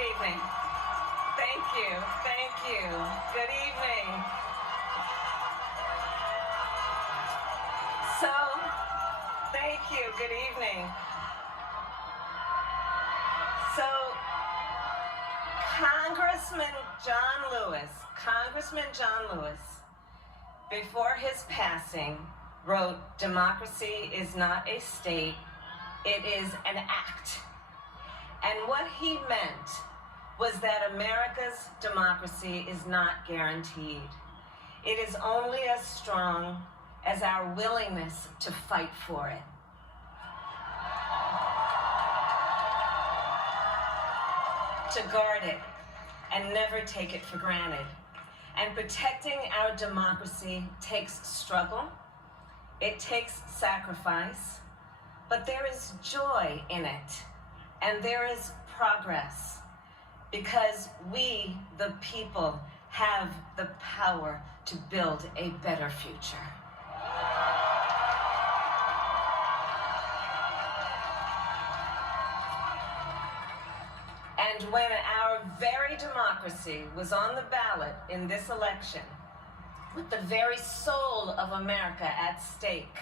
evening. Thank you. Thank you. Good evening. So, thank you. Good evening. So, Congressman John Lewis, before his passing, wrote, "Democracy is not a state, it is an act." And what he meant was that America's democracy is not guaranteed. It is only as strong as our willingness to fight for it. To guard it and never take it for granted. And protecting our democracy takes struggle, it takes sacrifice, but there is joy in it, and there is progress, because we, the people, have the power to build a better future. And when our very democracy was on the ballot in this election, with the very soul of America at stake,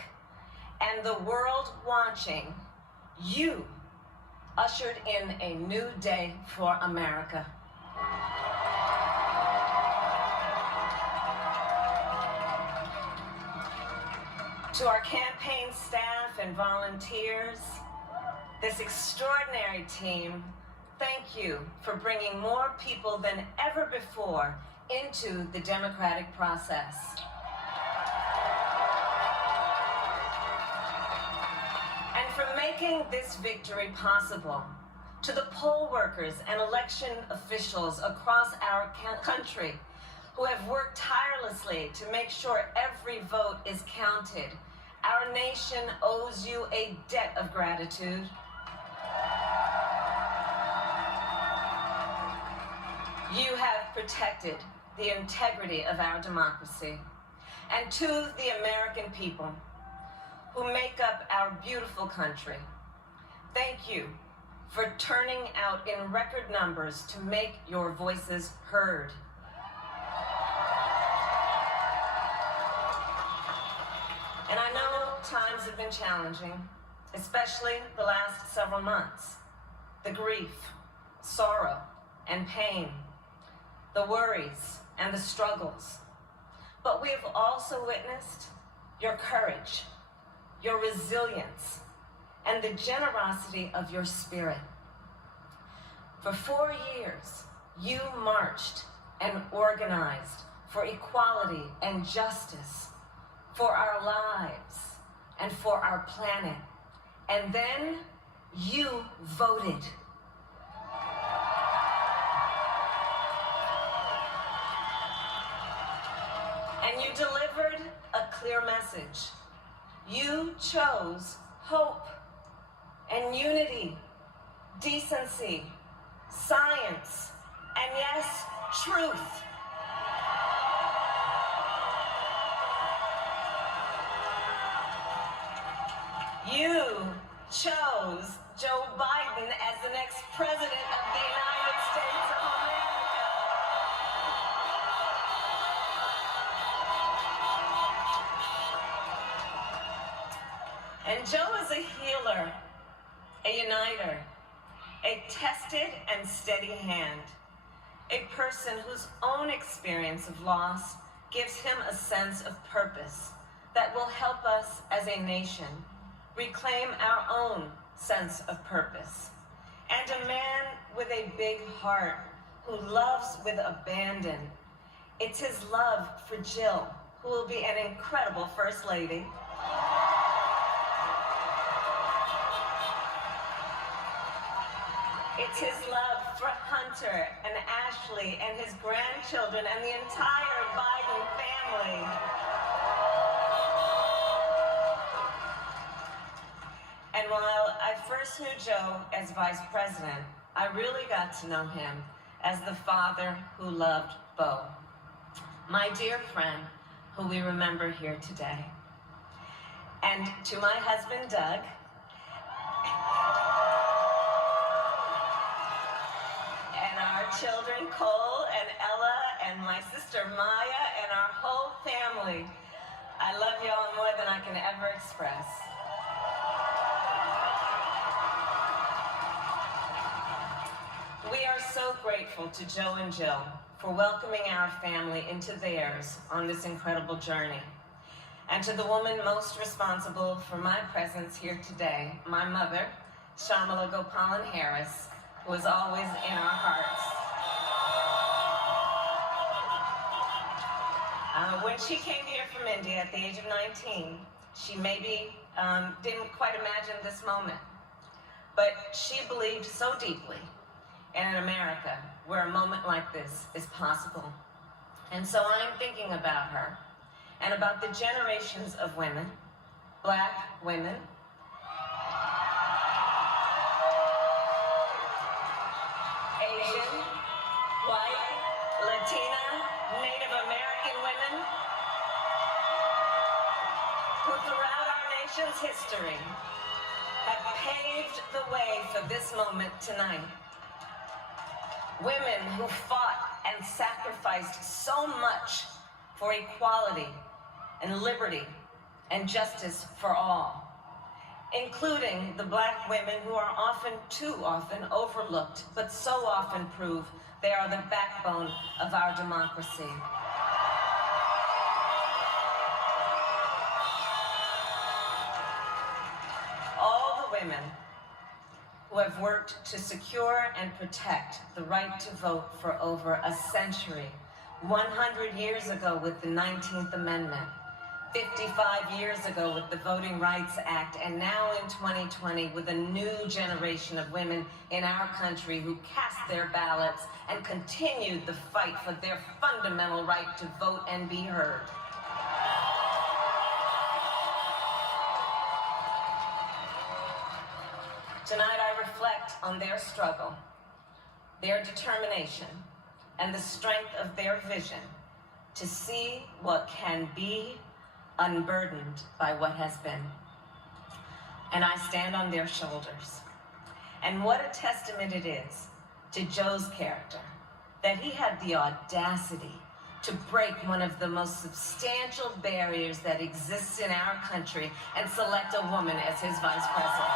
and the world watching, you ushered in a new day for America. To our campaign staff and volunteers, this extraordinary team, thank you for bringing more people than ever before into the democratic process. And for making this victory possible. To the poll workers and election officials across our country who have worked tirelessly to make sure every vote is counted, our nation owes you a debt of gratitude. You have protected the integrity of our democracy. And to the American people who make up our beautiful country, thank you for turning out in record numbers to make your voices heard. And I know times have been challenging, especially the last several months. The grief, sorrow, and pain, the worries and the struggles. But we have also witnessed your courage, your resilience, and the generosity of your spirit. For 4 years, you marched and organized for equality and justice, for our lives and for our planet. And then you voted. And you delivered a clear message. You chose hope and unity, decency, science, and yes, truth. You chose Joe Biden as the next president of the United States of America. And Joe is a healer, a uniter, a tested and steady hand, a person whose own experience of loss gives him a sense of purpose that will help us as a nation reclaim our own sense of purpose. And a man with a big heart who loves with abandon. It's his love for Jill, who will be an incredible First Lady. It's his love for Hunter and Ashley and his grandchildren and the entire Biden family. And while I first knew Joe as vice president, I really got to know him as the father who loved Bo, my dear friend who we remember here today. And to my husband, Doug, and children, Cole and Ella, and my sister Maya, and our whole family. I love y'all more than I can ever express. We are so grateful to Joe and Jill for welcoming our family into theirs on this incredible journey. And to the woman most responsible for my presence here today, my mother, Shamala Gopalan Harris, who is always in our hearts. When she came here from India at the age of 19, she maybe didn't quite imagine this moment, but she believed so deeply in an America where a moment like this is possible. And so I'm thinking about her and about the generations of women, Black women, Asian, white, Latina, Native American women, who throughout our nation's history have paved the way for this moment tonight. Women who fought and sacrificed so much for equality and liberty and justice for all, including the Black women who are often, too often, overlooked, but so often prove they are the backbone of our democracy. All the women who have worked to secure and protect the right to vote for over a century, 100 years ago with the 19th Amendment, 55 years ago with the Voting Rights Act, and now in 2020 with a new generation of women in our country who cast their ballots and continued the fight for their fundamental right to vote and be heard. Tonight I reflect on their struggle, their determination, and the strength of their vision to see what can be unburdened by what has been. And I stand on their shoulders. And what a testament it is to Joe's character that he had the audacity to break one of the most substantial barriers that exists in our country and select a woman as his vice president.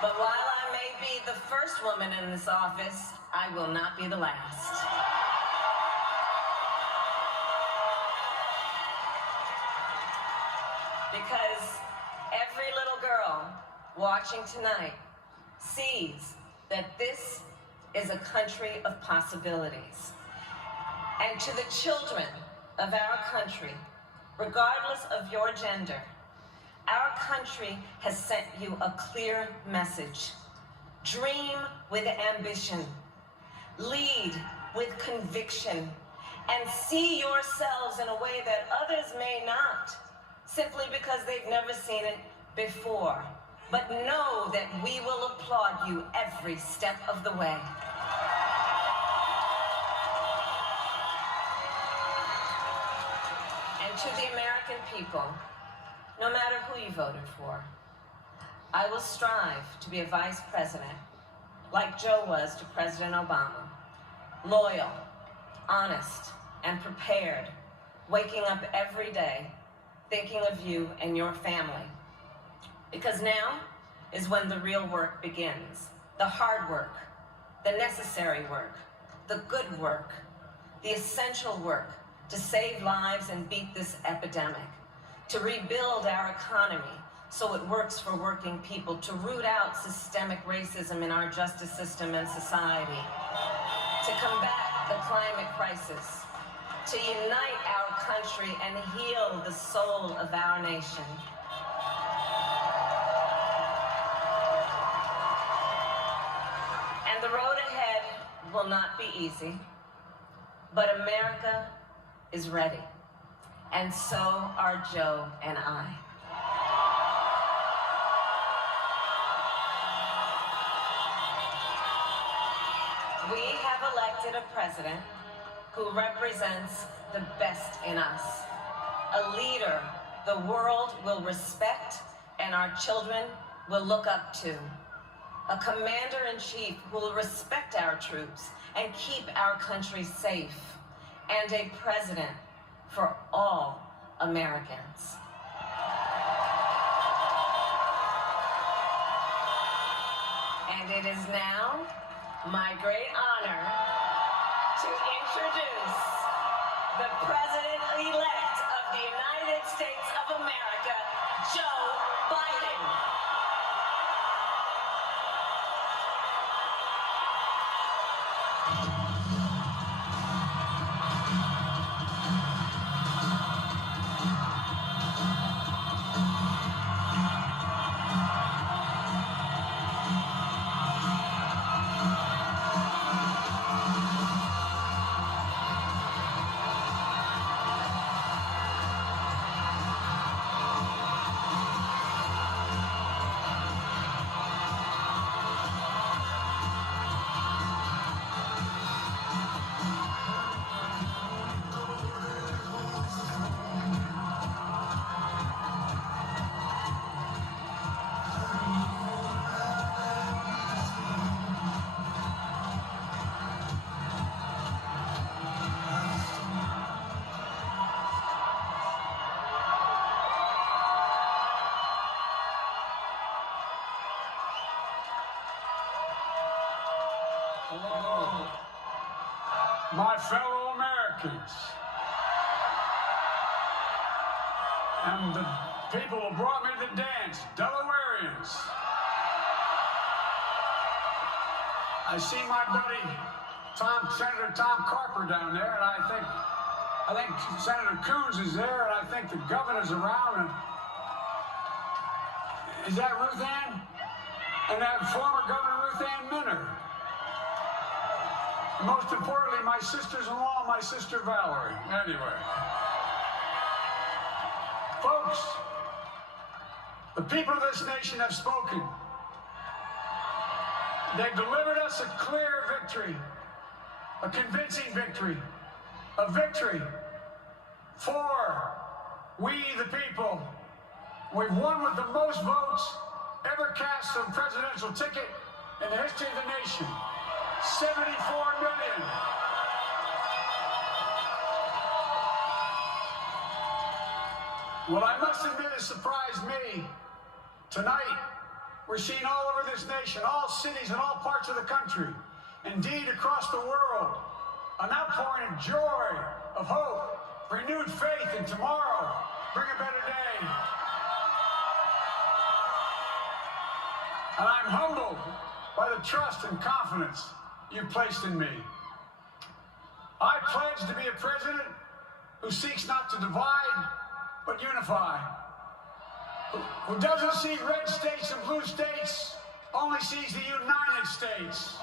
But while I may be the first woman in this office, I will not be the last. Because every little girl watching tonight sees that this is a country of possibilities. And to the children of our country, regardless of your gender, our country has sent you a clear message. Dream with ambition, lead with conviction, and see yourselves in a way that others may not, simply because they've never seen it before. But know that we will applaud you every step of the way. And to the American people, no matter who you voted for, I will strive to be a vice president like Joe was to President Obama. Loyal, honest, and prepared, waking up every day thinking of you and your family. Because now is when the real work begins. The hard work, the necessary work, the good work, the essential work to save lives and beat this epidemic, to rebuild our economy so it works for working people, to root out systemic racism in our justice system and society, to combat the climate crisis, to unite our country and heal the soul of our nation. And the road ahead will not be easy, but America is ready. And so are Joe and I. We have elected a president who represents the best in us. a leader the world will respect and our children will look up to. A commander-in-chief who will respect our troops and keep our country safe. And a president for all Americans. And it is now my great honor to introduce the President-elect of the United States of America, Joe Biden. Hello, my fellow Americans, and the people who brought me to dance, Delawareans. I see my buddy Senator Tom Carper down there, and I think Senator Coons is there, and I think the governor's around. And is that Ruth Ann? And that former Governor Ruth Ann Minner. Most importantly, my sisters-in-law, my sister Valerie. Anyway. Folks, the people of this nation have spoken. They've delivered us a clear victory, a convincing victory, a victory for we the people. We've won with the most votes ever cast on a presidential ticket in the history of the nation. 74 million. Well, I must admit it surprised me. Tonight, we're seeing all over this nation, all cities and all parts of the country, indeed across the world, an outpouring of joy, of hope, renewed faith in tomorrow, bring a better day. And I'm humbled by the trust and confidence you've placed in me. I pledge to be a president who seeks not to divide, but unify. Who doesn't see red states and blue states, only sees the United States.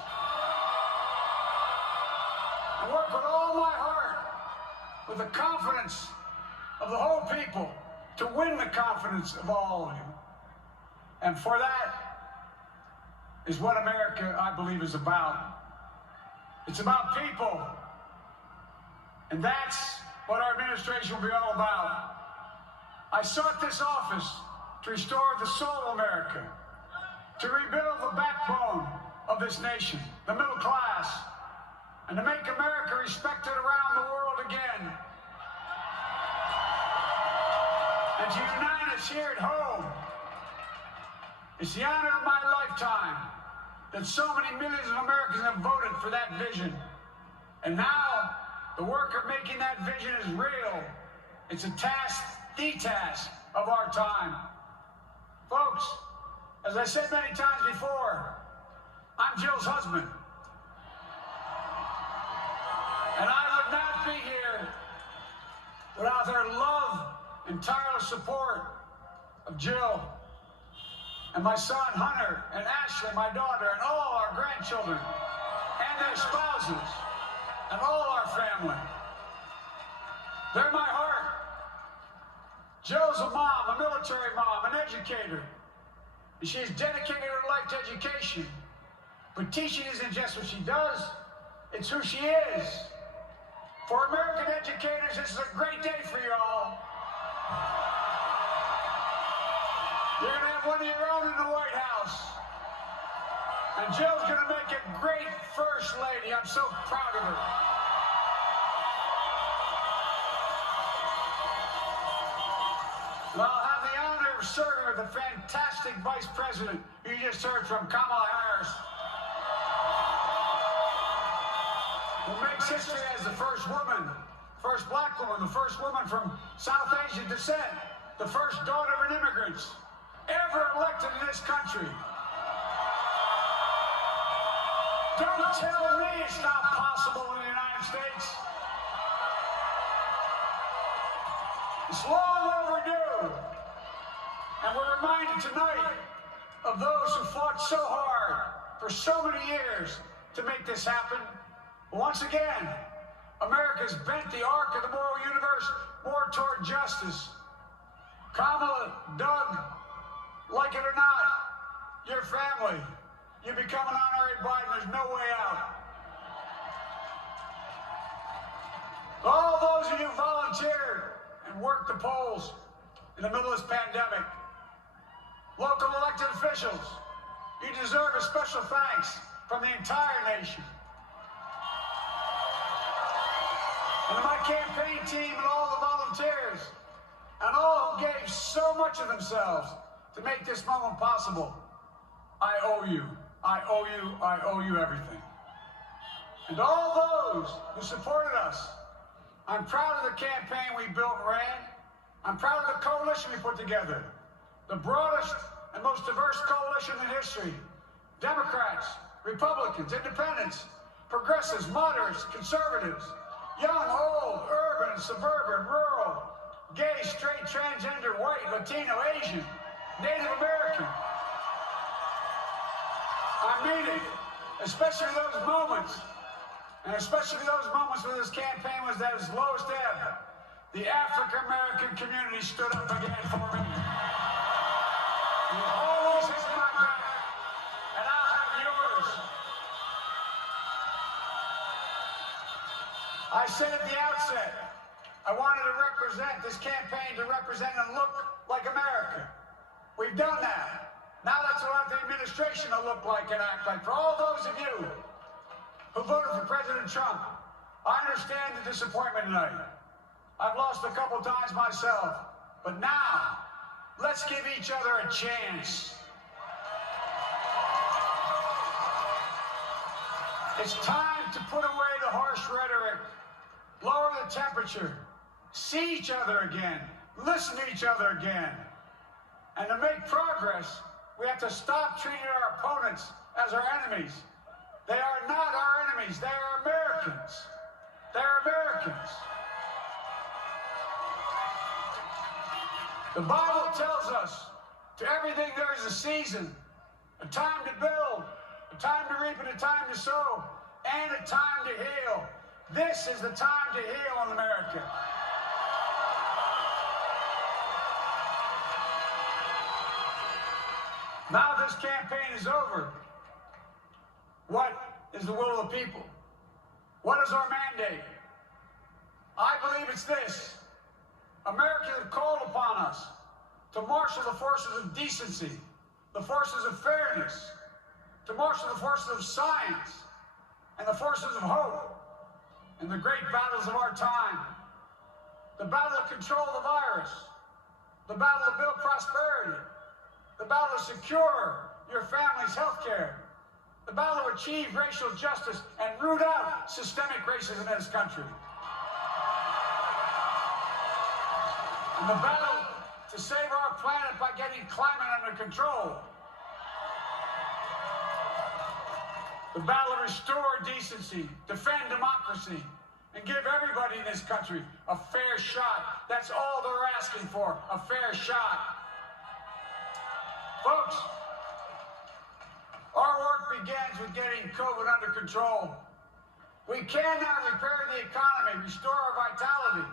I work with all my heart, with the confidence of the whole people, to win the confidence of all of you. And for that is what America, I believe, is about. It's about people. And that's what our administration will be all about. I sought this office to restore the soul of America, to rebuild the backbone of this nation, the middle class, and to make America respected around the world again. And to unite us here at home. It's the honor of my lifetime that so many millions of Americans have voted for that vision. And now, the work of making that vision is real. It's a task, the task of our time. Folks, as I said many times before, I'm Jill's husband. And I would not be here without her love and tireless support of Jill, and my son Hunter, and Ashley, my daughter, and all our grandchildren, and their spouses, and all our family. They're my heart. Jill's a mom, a military mom, an educator. And she's dedicated her life to education. But teaching isn't just what she does, it's who she is. For American educators, this is a great day for y'all. You're going to have one of your own in the White House. And Jill's going to make a great First Lady. I'm so proud of her. And I'll have the honor of serving with the fantastic Vice President you just heard from, Kamala Harris, who makes history as the first woman, first black woman, the first woman from South Asian descent, the first daughter of an immigrant ever elected in this country. Don't tell me it's not possible in the United States. It's long overdue. And we're reminded tonight of those who fought so hard for so many years to make this happen. Once again, America's bent the arc of the moral universe more toward justice. Kamala, Doug, like it or not, your family, you become an honorary Biden, there's no way out. All those of you who volunteered and worked the polls in the middle of this pandemic, local elected officials, you deserve a special thanks from the entire nation. And to my campaign team and all the volunteers, and all who gave so much of themselves to make this moment possible, I owe you. I owe you. I owe you everything. And all those who supported us, I'm proud of the campaign we built and ran. I'm proud of the coalition we put together. The broadest and most diverse coalition in history. Democrats, Republicans, Independents, progressives, moderates, conservatives, young, old, urban, suburban, rural, gay, straight, transgender, white, Latino, Asian, Native American. I mean it, especially those moments, and especially those moments when this campaign was at its lowest ebb. The African American community stood up again for me. You always have my back, and I'll have yours. I said at the outset, I wanted to represent this campaign to represent and look like America. We've done that. Now that's what the administration will look like and act like. For all those of you who voted for President Trump, I understand the disappointment tonight. I've lost a couple times myself. But now, let's give each other a chance. It's time to put away the harsh rhetoric, lower the temperature, see each other again, listen to each other again. And to make progress, we have to stop treating our opponents as our enemies. They are not our enemies. They are Americans. They're Americans. The Bible tells us, to everything there is a season, a time to build, a time to reap, and a time to sow, and a time to heal. This is the time to heal in America. Now this campaign is over. What is the will of the people? What is our mandate? I believe it's this. America has called upon us to marshal the forces of decency, the forces of fairness, to marshal the forces of science, and the forces of hope in the great battles of our time. The battle to control the virus, the battle to build prosperity, the battle to secure your family's health care, the battle to achieve racial justice and root out systemic racism in this country. And the battle to save our planet by getting climate under control. The battle to restore decency, defend democracy, and give everybody in this country a fair shot. That's all they're asking for, a fair shot. Folks, our work begins with getting COVID under control. We cannot repair the economy, restore our vitality,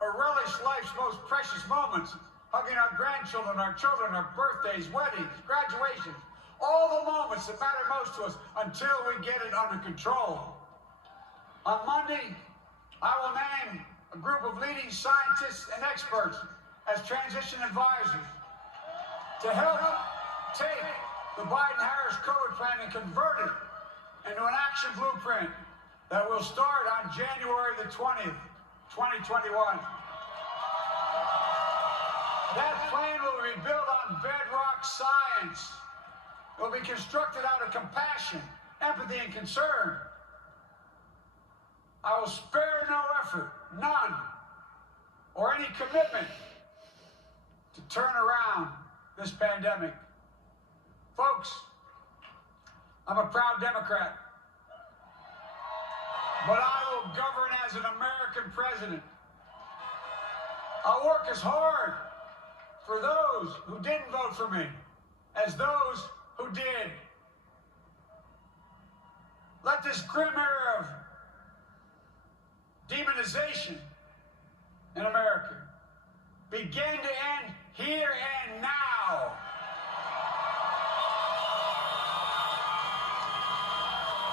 or relish life's most precious moments, hugging our grandchildren, our children, our birthdays, weddings, graduations, all the moments that matter most to us until we get it under control. On Monday, I will name a group of leading scientists and experts as transition advisors to help take the Biden-Harris COVID plan and convert it into an action blueprint that will start on January the 20th, 2021. That plan will be built on bedrock science. It will be constructed out of compassion, empathy, and concern. I will spare no effort, none, or any commitment to turn around this pandemic. Folks, I'm a proud Democrat, but I will govern as an American president. I'll work as hard for those who didn't vote for me as those who did. Let this grim era of demonization in America begin to end here and now.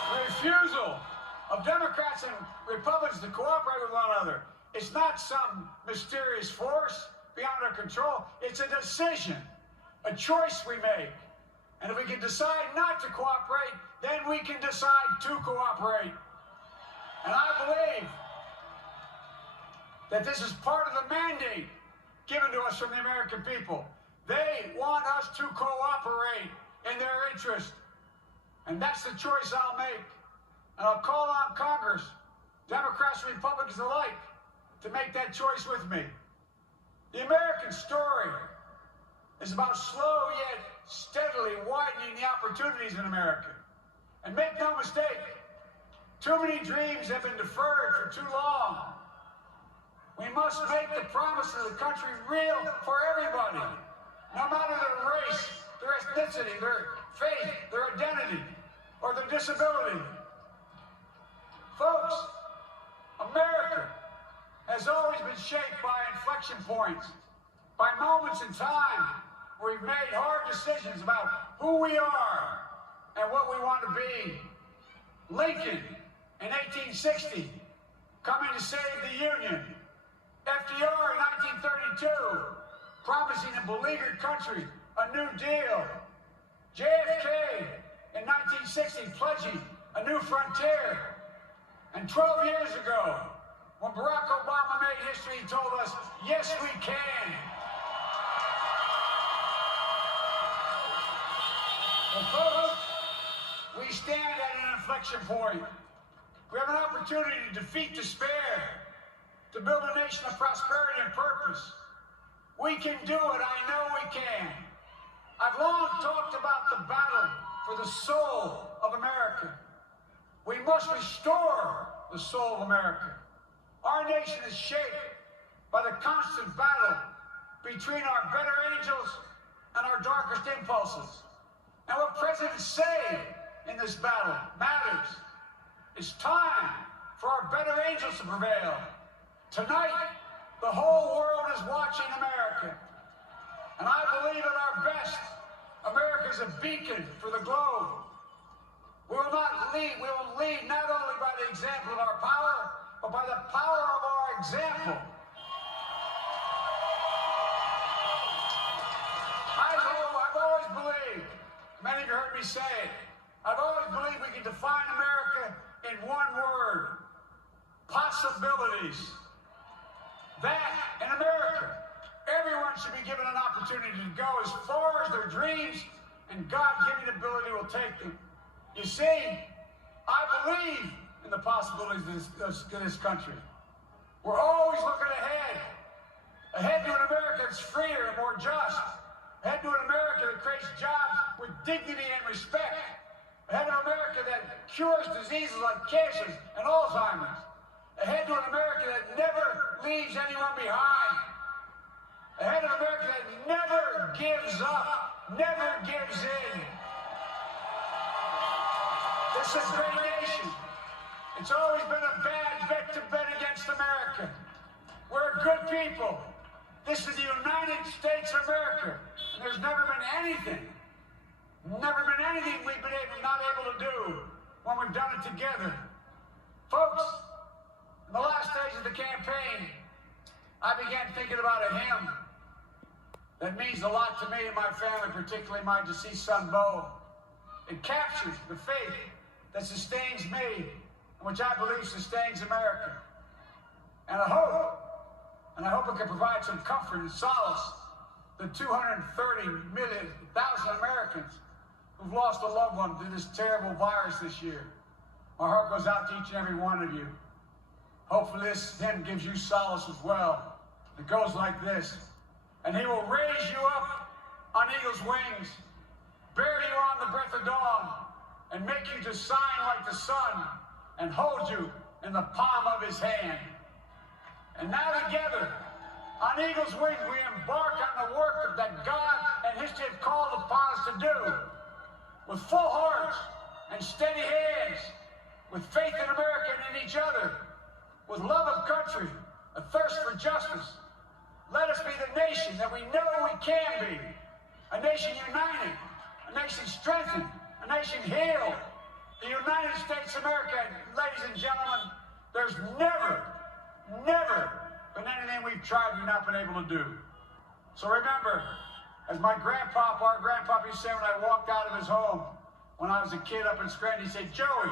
The refusal of Democrats and Republicans to cooperate with one another, it's not some mysterious force beyond our control. It's a decision, a choice we make. And if we can decide not to cooperate, then we can decide to cooperate. And I believe that this is part of the mandate given to us from the American people. They want us to cooperate in their interest. And that's the choice I'll make. And I'll call on Congress, Democrats and Republicans alike, to make that choice with me. The American story is about slow yet steadily widening the opportunities in America. And make no mistake, too many dreams have been deferred for too long. We must make the promise of the country real for everybody, no matter their race, their ethnicity, their faith, their identity, or their disability. Folks, America has always been shaped by inflection points, by moments in time where we've made hard decisions about who we are and what we want to be. Lincoln in 1860, coming to save the Union. FDR in 1932, promising a beleaguered country a new deal. JFK in 1960, pledging a new frontier. And 12 years ago, when Barack Obama made history, he told us, yes, we can. Well, folks, we stand at an inflection point. We have an opportunity to defeat despair, to build a nation of prosperity and purpose. We can do it. I know we can. I've long talked about the battle for the soul of America. We must restore the soul of America. Our nation is shaped by the constant battle between our better angels and our darkest impulses. And what presidents say in this battle matters. It's time for our better angels to prevail. Tonight, the whole world is watching America. And I believe at our best, America is a beacon for the globe. We will lead not only by the example of our power, but by the power of our example. I've always believed, many of you heard me say it, I've always believed we can define America in one word: possibilities. That, in America, everyone should be given an opportunity to go as far as their dreams and God-given ability will take them. You see, I believe in the possibilities of this country. We're always looking ahead to an America that's freer and more just, ahead to an America that creates jobs with dignity and respect, ahead to an America that cures diseases like cancer and Alzheimer's, ahead to an America that never leaves anyone behind, ahead of an America that never gives up, never gives in. This is a great nation. It's always been a bad bet to bet against America. We're good people. This is the United States of America. And there's never been anything we've been not able to do when we've done it together. Folks, in the last days of the campaign, I began thinking about a hymn that means a lot to me and my family, particularly my deceased son, Bo. It captures the faith that sustains me, which I believe sustains America. And I hope it can provide some comfort and solace to 230,000 Americans who've lost a loved one to this terrible virus this year. My heart goes out to each and every one of you. Hopefully this hymn gives you solace as well. It goes like this. And he will raise you up on eagle's wings, bear you on the breath of dawn, and make you to shine like the sun, and hold you in the palm of his hand. And now together, on eagle's wings, we embark on the work that God and history have called upon us to do, with full hearts and steady hands, with faith in America and in each other, with love of country, a thirst for justice. Let us be the nation that we know we can be, a nation united, a nation strengthened, a nation healed. The United States of America, ladies and gentlemen, there's never been anything we've tried we've not been able to do. So remember, as our grandpapa used to say when I walked out of his home when I was a kid up in Scranton, he said, "Joey,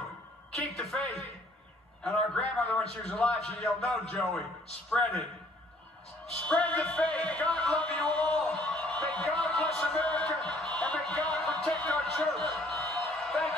keep the faith." And our grandmother, when she was alive, she yelled, "No, Joey, spread it. Spread the faith. God love you all. May God bless America, and may God protect our troops."